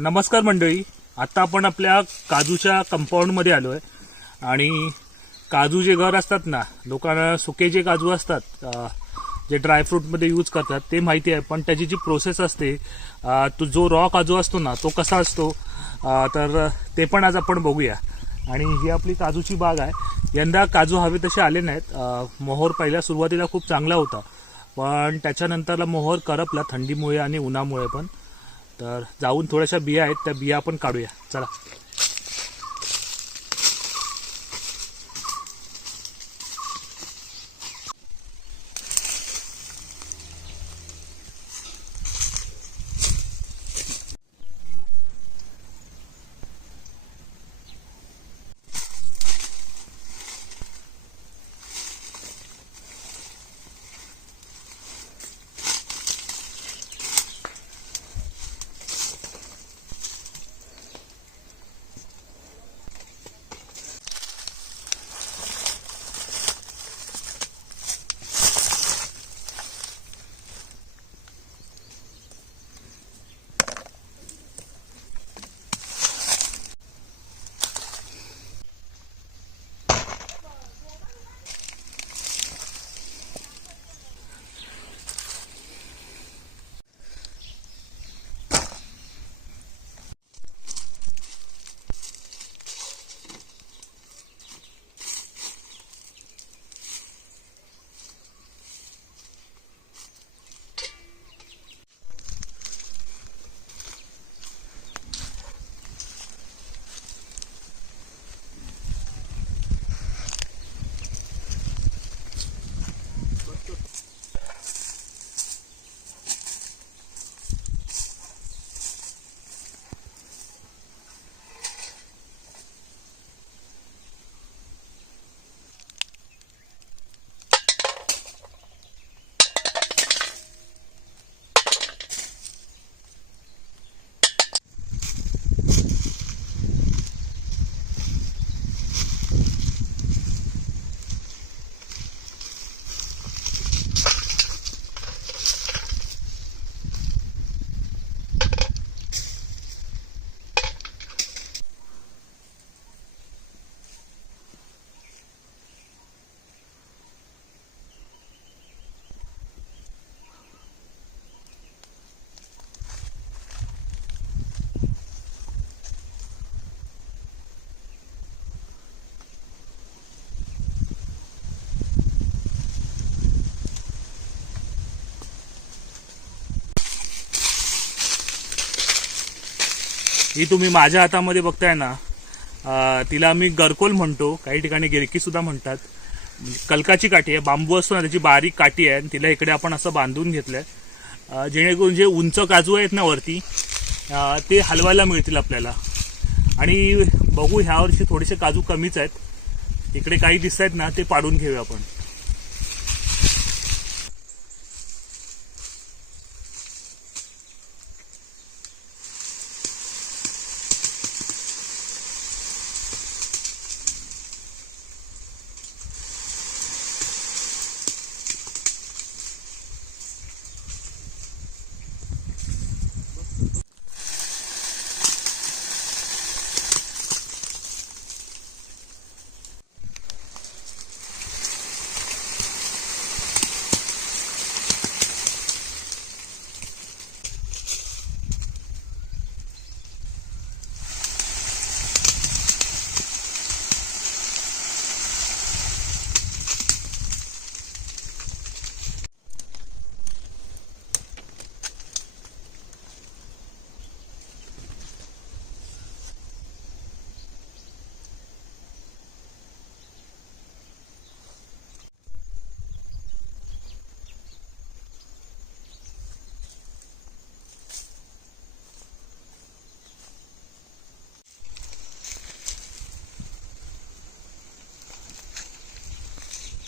नमस्कार मंडळी, आता आपण आपल्या काजूच्या कंपाऊंडमध्ये आलो आहे आणि काजू जे घर असतात ना, लोकांना सुके जे काजू असतात जे ड्रायफ्रूटमध्ये यूज करतात ते माहिती आहे, पण त्याची जी प्रोसेस असते तो जो रॉ काजू असतो ना तो कसा असतो तर ते पण आज आपण बघूया. आणि ही आपली काजूची बाग आहे. यंदा काजू हवे तसे आले नाहीत. मोहोर पहिल्या सुरुवातीला खूप चांगला होता, पण त्याच्यानंतरला मोहोर करपला थंडीमुळे आणि उन्हामुळे पण. तर जाऊन थोड्याशा बिया आहेत, त्या बिया आपण काढूया. चला. ही तुम्ही माझ्या हातामध्ये बघताय ना, तिला आम्ही गरकोल म्हणतो, काही ठिकाणी गिरकी सुद्धा म्हणतात. कलकाची काठी आहे, बांबू असतो ना त्याची बारीक काठी आहे, आणि तिला इकडे आपण असं बांधून घेतलंय जेणेकरून जे उंच काजू आहेत ना वरती ते हलवायला मिळतील आपल्याला. आणि बघू ह्या वर्षी थोडेसे काजू कमीच आहेत, इकडे काही दिसत आहेत ना ते पाडून घेऊया आपण.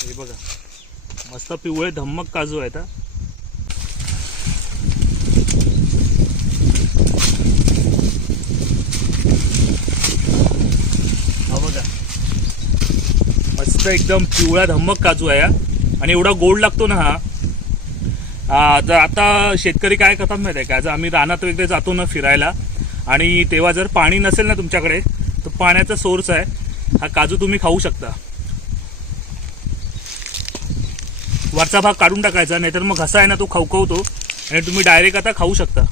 हे बघा मस्त पिवळे धम्मक काजू आहेत. हा बघा मस्त एकदम पिवळा धम्मक काजू आहे आणि एवढा गोड लागतो ना हा. तर आता शेतकरी काय करतात माहिती आहे का, जर आम्ही रानात वगैरे जातो ना फिरायला आणि तेव्हा जर पाणी नसेल ना तुमच्याकडे, तर पाण्याचा सोर्स आहे हा काजू, तुम्ही खाऊ शकता. वरचा भाग काढून टाकायचा, नाहीतर मग घसा आहे ना तो खवखवतो आणि तुम्ही डायरेक्ट आता खाऊ शकता.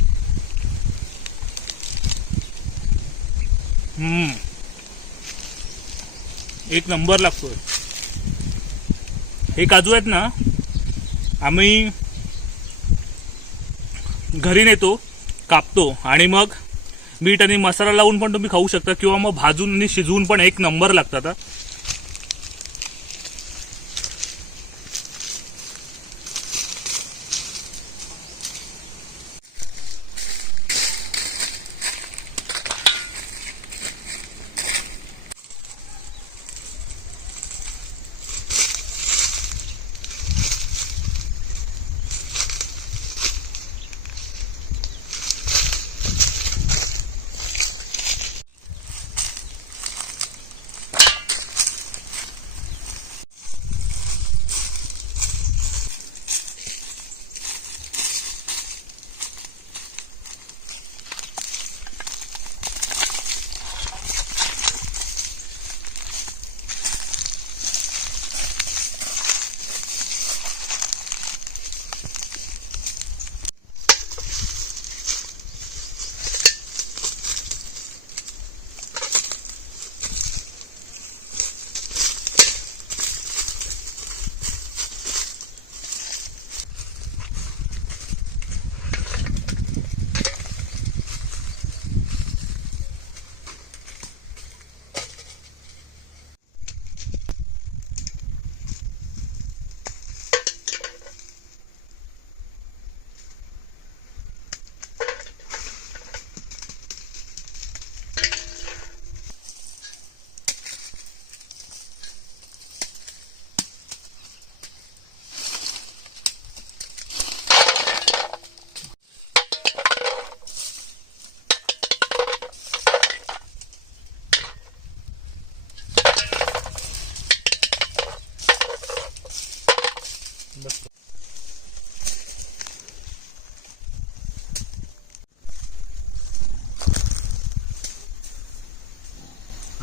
एक नंबर लागतोय. हे काजू आहेत ना आम्ही घरी नेतो, कापतो आणि मग मीठ आणि मसाला लावून पण तुम्ही खाऊ शकता, किंवा मग भाजून आणि शिजवून पण एक नंबर लागतात.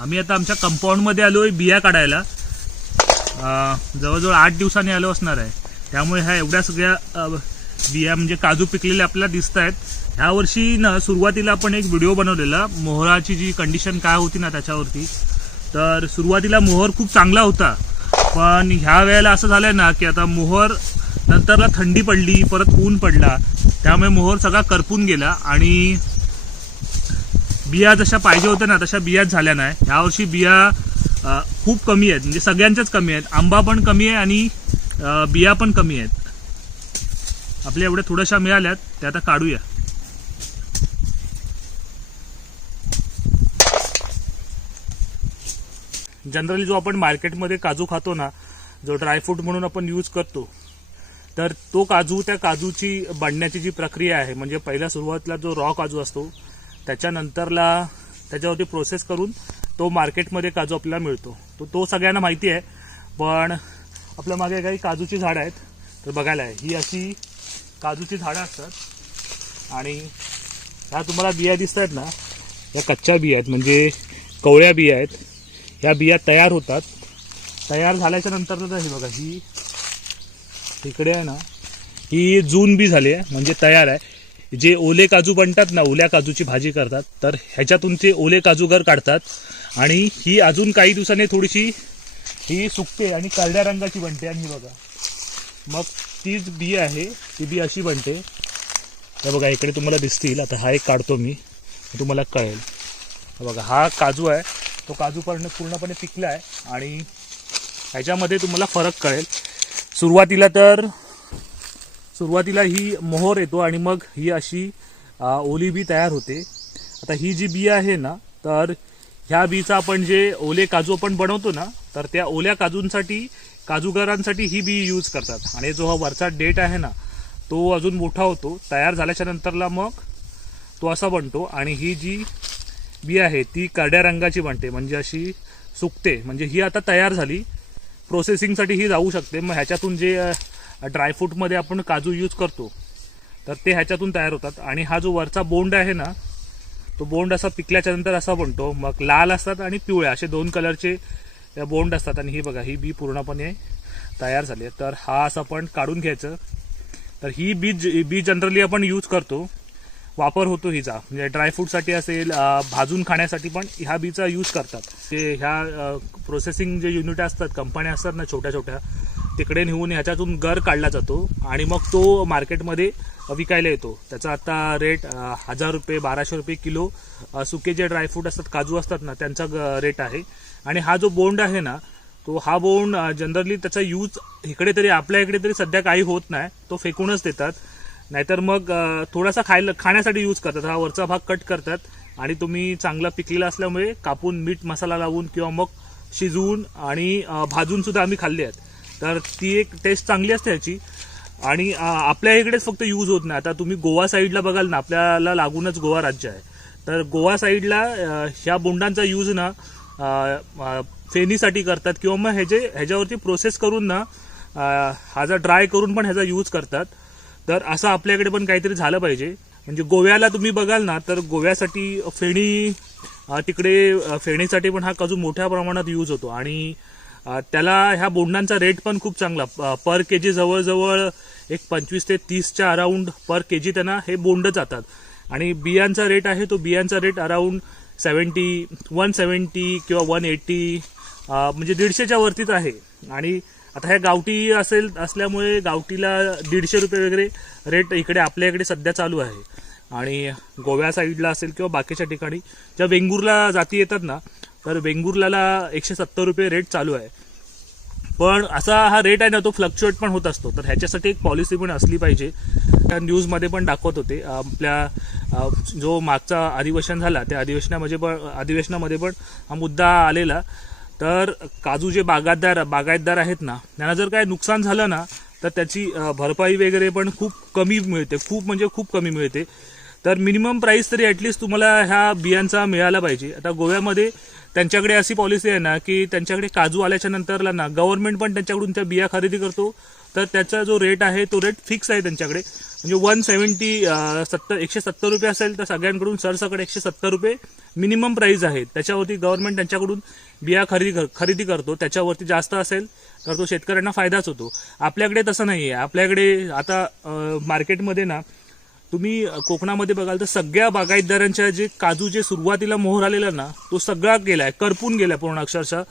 आम्ही आता आमच्या कंपाऊंडमध्ये आलोय बिया काढायला. जवळजवळ 8 दिवसांनी आलो असणार आहे. त्यामुळे ह्या एवढ्या सगळ्या बिया म्हणजे काजू पिकलेले आपल्याला दिसत आहेत. ह्या वर्षी ना सुरुवातीला आपण एक व्हिडिओ बनवलेला मोहराची जी कंडिशन काय होती ना त्याच्यावरती. तर सुरुवातीला मोहर खूप चांगला होता, पण ह्या वेळेला असं झालंय ना की आता मोहर नंतरला थंडी पडली, परत ऊन पडला, त्यामुळे मोहर सगळा करपून गेला आणि बिया जशा पाहिजे होत्या ना तशा बियाच झाल्या नाही. यावर्षी बिया खूप कमी आहेत, म्हणजे सगळ्यांच्याच कमी आहेत. आंबा पण कमी आहे आणि बिया पण कमी आहेत. आपल्या एवढ्या थोड्याशा मिळाल्यात त्या आता काढूया. जनरली जो आपण मार्केटमध्ये काजू खातो ना, जो ड्रायफ्रूट म्हणून आपण यूज करतो, तर तो काजू, त्या काजूची बनण्याची जी प्रक्रिया आहे, म्हणजे पहिल्या सुरुवातीला जो रॉ काजू असतो त्याच्यानंतरला त्याच्यावरती प्रोसेस करून तो मार्केटमध्ये काजू आपल्याला मिळतो. तो सगळ्यांना माहिती आहे. पण आपल्या मागे काही काजूची झाडं आहेत, तर बघायला आहे. ही अशी काजूची झाडं असतात आणि ह्या तुम्हाला बिया दिसत आहेत ना, या कच्च्या बिया आहेत, म्हणजे कवळ्या बिया आहेत. ह्या बिया तयार होतात. तयार झाल्याच्या नंतर तर हे बघा, ही इकडे आहे ना, ही जून बी झाली आहे, म्हणजे तयार आहे. जे ओले काजू बनतात ना, ओल्या काजूची भाजी करतात, तर ह्याच्यातून ते ओले काजूगर काढतात आणि ही अजून काही दिवसांनी थोडीशी ही सुकते आणि करड्या रंगाची बनते. आणि बघा मग तीच बी आहे, ती बी अशी बनते. हे बघा इकडे तुम्हाला दिसतील. आता हा एक काढतो मी, तुम्हाला कळेल. बघा हा काजू आहे, तो काजू पूर्णपणे पिकला आहे आणि ह्याच्यामध्ये तुम्हाला फरक कळेल. सुरुवातीला ही मोहर येतो आणि मग ही अशी ओली बी तयार होते. आता ही जी बी आहे ना, तर ह्या बीचा आपण जे ओले काजू आपण बनवतो ना, तर त्या ओल्या काजूंसाठी काजूगरांसाठी ही बी यूज करतात. आणि जो हा वरचा डेट आहे ना तो अजून मोठा होतो, तयार झाल्याच्या नंतरला मग तो असा बनतो. आणि ही जी बी आहे ती करड्या रंगाची बनते, म्हणजे अशी सुकते. म्हणजे ही आता तयार झाली, प्रोसेसिंगसाठी ही जाऊ शकते. मग ह्याच्यातून जे ड्रायफ्रूटमध्ये आपण काजू यूज करतो तर ते ह्याच्यातून तयार होतात. आणि हा जो वरचा बोंड आहे ना तो बोंड असा पिकल्याच्या नंतर असा बनतो. मग लाल असतात आणि पिवळ्या असे 2 कलरचे बोंड असतात. आणि ही बघा, ही बी पूर्णपणे तयार झाली आहे. तर हा असं आपण काढून घ्यायचं. तर ही बी जनरली आपण यूज करतो, वापर होतो हिचा. म्हणजे ड्रायफ्रूटसाठी असेल, भाजून खाण्यासाठी पण ह्या बीचा यूज करतात. ते ह्या प्रोसेसिंग जे युनिट असतात, कंपन्या असतात ना छोट्या छोट्या, तिकडे नेऊन ह्याच्यातून गर काढला जातो आणि मग तो मार्केटमध्ये विकायला येतो. त्याचा आता रेट 1000 रुपये 1200 रुपये किलो सुके जे ड्रायफ्रूट असतात, काजू असतात ना, त्यांचा रेट आहे. आणि हा जो बोंड आहे ना तो हा बोंड जनरली त्याचा यूज इकडे तरी आपल्या इकडे तरी सध्या काही होत नाही, तो फेकूनच देतात. नाहीतर मग थोडासा खाण्यासाठी यूज करतात. हा वरचा भाग कट करतात आणि तुम्ही चांगला पिकलेला असल्यामुळे कापून मीठ मसाला लावून किंवा मग शिजवून आणि भाजून सुद्धा आम्ही खाल्ले आहेत. तर ती एक टेस्ट चांगली असते ह्याची. आणि आपल्या इकडेच फक्त यूज होत नाही. आता तुम्ही गोवा साईडला बघाल ना, आपल्याला लागूनच गोवा राज्य आहे, तर गोवा साईडला ह्या बोंडांचा यूज ना फेनीसाठी करतात किंवा मग ह्याच्यावरती प्रोसेस करून ना हा जा ड्राय करून पण ह्याचा यूज करतात. तर असं आपल्याकडे पण काहीतरी झालं पाहिजे. म्हणजे गोव्याला तुम्ही बघाल ना तर गोव्यासाठी फेणी, तिकडे फेणीसाठी पण हा काजू मोठ्या प्रमाणात यूज होतो. आणि त्याला ह्या बोंडांचा रेट पण खूप चांगला, पर केजी जवळजवळ एक 25 ते 30च्या अराउंड पर केजी त्यांना हे बोंड जातात. आणि बियांचा रेट आहे तो बियांचा रेट अराउंड 170 किंवा 180, म्हणजे 150च्या वरतीच आहे. आणि आता ह्या गावठी असल्यामुळे गावठीला 150 रुपये वगैरे रेट इकडे आपल्या इकडे सध्या चालू आहे. आणि गोव्या साईडला असेल किंवा बाकीच्या ठिकाणी ज्या वेंगुर्ला जाती येतात ना, तर वेंगुर्लाला 170 रुपये रेट चालू आहे. पण असा हा रेट आहे ना तो फ्लक्च्युएट पण होत असतो. तर ह्याच्यासाठी एक पॉलिसी पण असली पाहिजे. त्या न्यूजमध्ये पण दाखवत होते. आपल्या जो मागचा अधिवेशन झाला त्या अधिवेशनामध्ये पण हा मुद्दा आलेला. तर काजू जे बागायतदार आहेत ना, त्यांना जर काय नुकसान झालं ना तर त्याची भरपाई वगैरे पण खूप कमी मिळते, खूप म्हणजे खूप कमी मिळते. तर मिनिमम प्राइस तरी ॲटलिस्ट तुम्हाला ह्या बियांचा मिळाला पाहिजे. आता गोव्यामध्ये त्यांच्याकडे अशी पॉलिसी आहे ना की त्यांच्याकडे काजू आल्याच्या नंतरला ना गव्हर्नमेंट पण त्यांच्याकडून त्या बिया खरेदी करतो. तर त्याचा जो रेट आहे तो रेट फिक्स आहे त्यांच्याकडे. म्हणजे 170 रुपये असेल तर सगळ्यांकडून सरसकट 170 रुपये मिनिमम प्राइस आहे. त्याच्यावरती गव्हर्नमेंट त्यांच्याकडून बिया खरेदी करतो. त्याच्यावरती जास्त असेल तर तो शेतकऱ्यांना फायदाच होतो. आपल्याकडे तसं नाही आहे. आपल्याकडे आता मार्केटमध्ये ना तुम्ही कोकणामध्ये बघाल तर सगळ्या बागायतदारांच्या जे काजू जे सुरुवातीला मोहर आलेला ना तो सगळा गेलाय, करपून गेलाय पूर्ण अक्षरशः.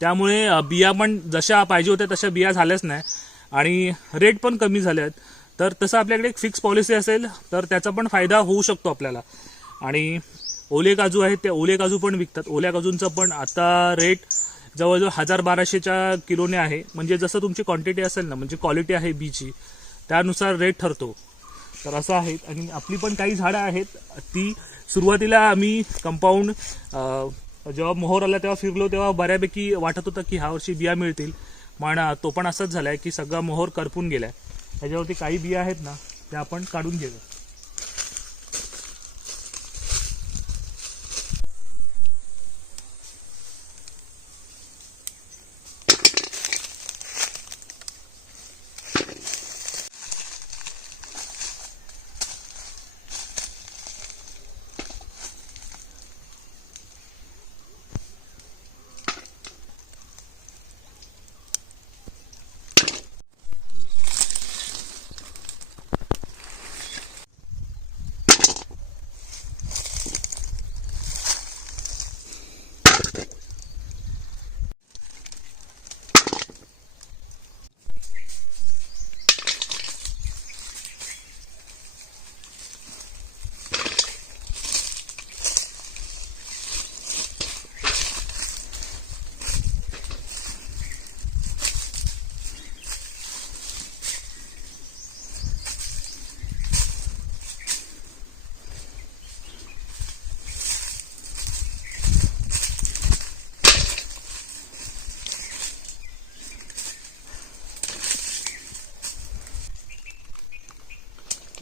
त्यामुळे बिया पण जशा पाहिजे होत्या तशा बिया झाल्याच नाही आणि रेट पण कमी झाले आहेत. तर तसं आपल्याकडे एक फिक्स पॉलिसी असेल तर त्याचा पण फायदा होऊ शकतो आपल्याला. आणि ओले काजू आहेत ते ओले काजू पण विकतात. ओल्या काजूंचा पण आता रेट जवळजवळ 1000-1200च्या किलोने आहे. म्हणजे जसं तुमची क्वांटिटी असेल ना, म्हणजे क्वालिटी आहे बीची, त्यानुसार रेट ठरतो. तर असं आहे. आणि आपली पण काही झाडं आहेत, ती सुरुवातीला आम्ही कंपाऊंड जेव्हा मोहर आला तेव्हा फिरलो तेव्हा बऱ्यापैकी वाटत होतं की ह्या वर्षी बिया मिळतील. पण तो पण असंच झालाय की सगळा मोहर करपून गेलाय. त्याच्यावरती काही बिया आहेत ना त्या आपण काढून घेऊ.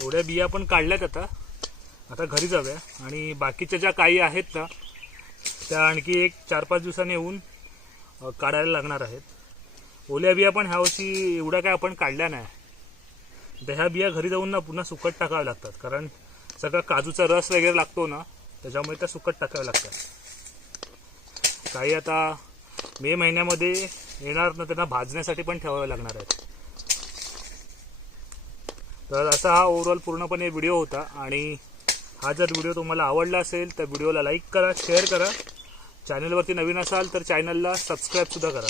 एवढ्या बिया आपण काढल्यात आता घरी जाऊया आणि बाकीच्या ज्या काही आहेत ना त्या आणखी एक 4-5 दिवसांनी येऊन काढायला लागणार आहेत. ओल्या बिया पण ह्यावर्षी एवढ्या काय आपण काढल्या नाही. तर ह्या बिया घरी जाऊन ना पुन्हा सुकट टाकाव्या लागतात, कारण सगळा काजूचा रस वगैरे लागतो ना, त्याच्यामुळे त्या सुकट टाकाव्या लागतात. काही आता मे महिन्यामध्ये येणार ना, त्यांना भाजण्यासाठी पण ठेवावे लागणार आहेत. तर असा हा ओव्हरऑल पूर्णपणे व्हिडिओ होता. आणि हा जर व्हिडिओ तुम्हाला आवडला असेल तर व्हिडिओला लाईक करा, शेअर करा. चॅनलवरती नवीन असाल तर चॅनलला सबस्क्राईब सुद्धा करा.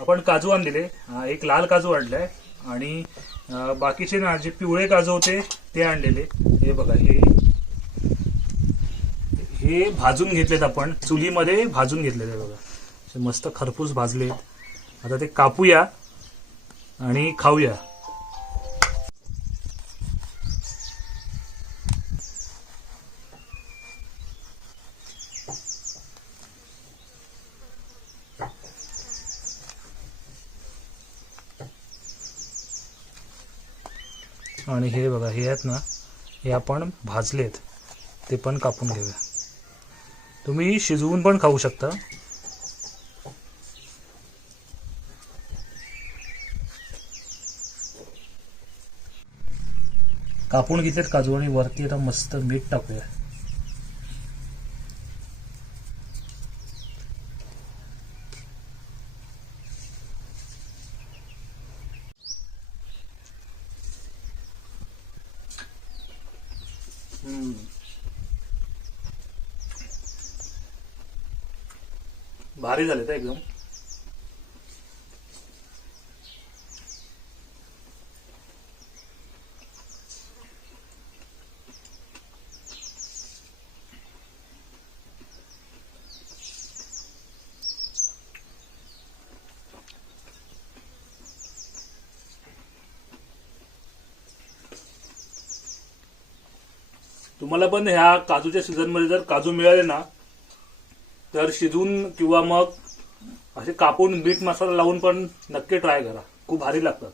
आपण काजू आणलेले, एक लाल काजू आणलाय आणि बाकीचे ना जे पिवळे काजू होते ते आणलेले. हे बघा, हे भाजून घेतलेत आपण, चुलीमध्ये भाजून घेतलेले बघा, मस्त खरपूस भाजले. आता ते कापूया आणि खाऊया. आणि हे बघा, हे आहेत ना, हे आपण भाजलेत, ते पण कापून घेऊया. तुम्ही शिजवून पण खाऊ शकता. कापून घेतलेत काजू आणि वरती आता मस्त मीठ टाकूया. भारी झाले तर एकदम. तुम्हाला पण ह्या काजूच्या सीझन मध्ये जर काजू मिळाले ना तर शिजवून किंवा मग असे कापून मीठ मसाला लावून पण नक्की ट्राय करा, खूप भारी लागतात.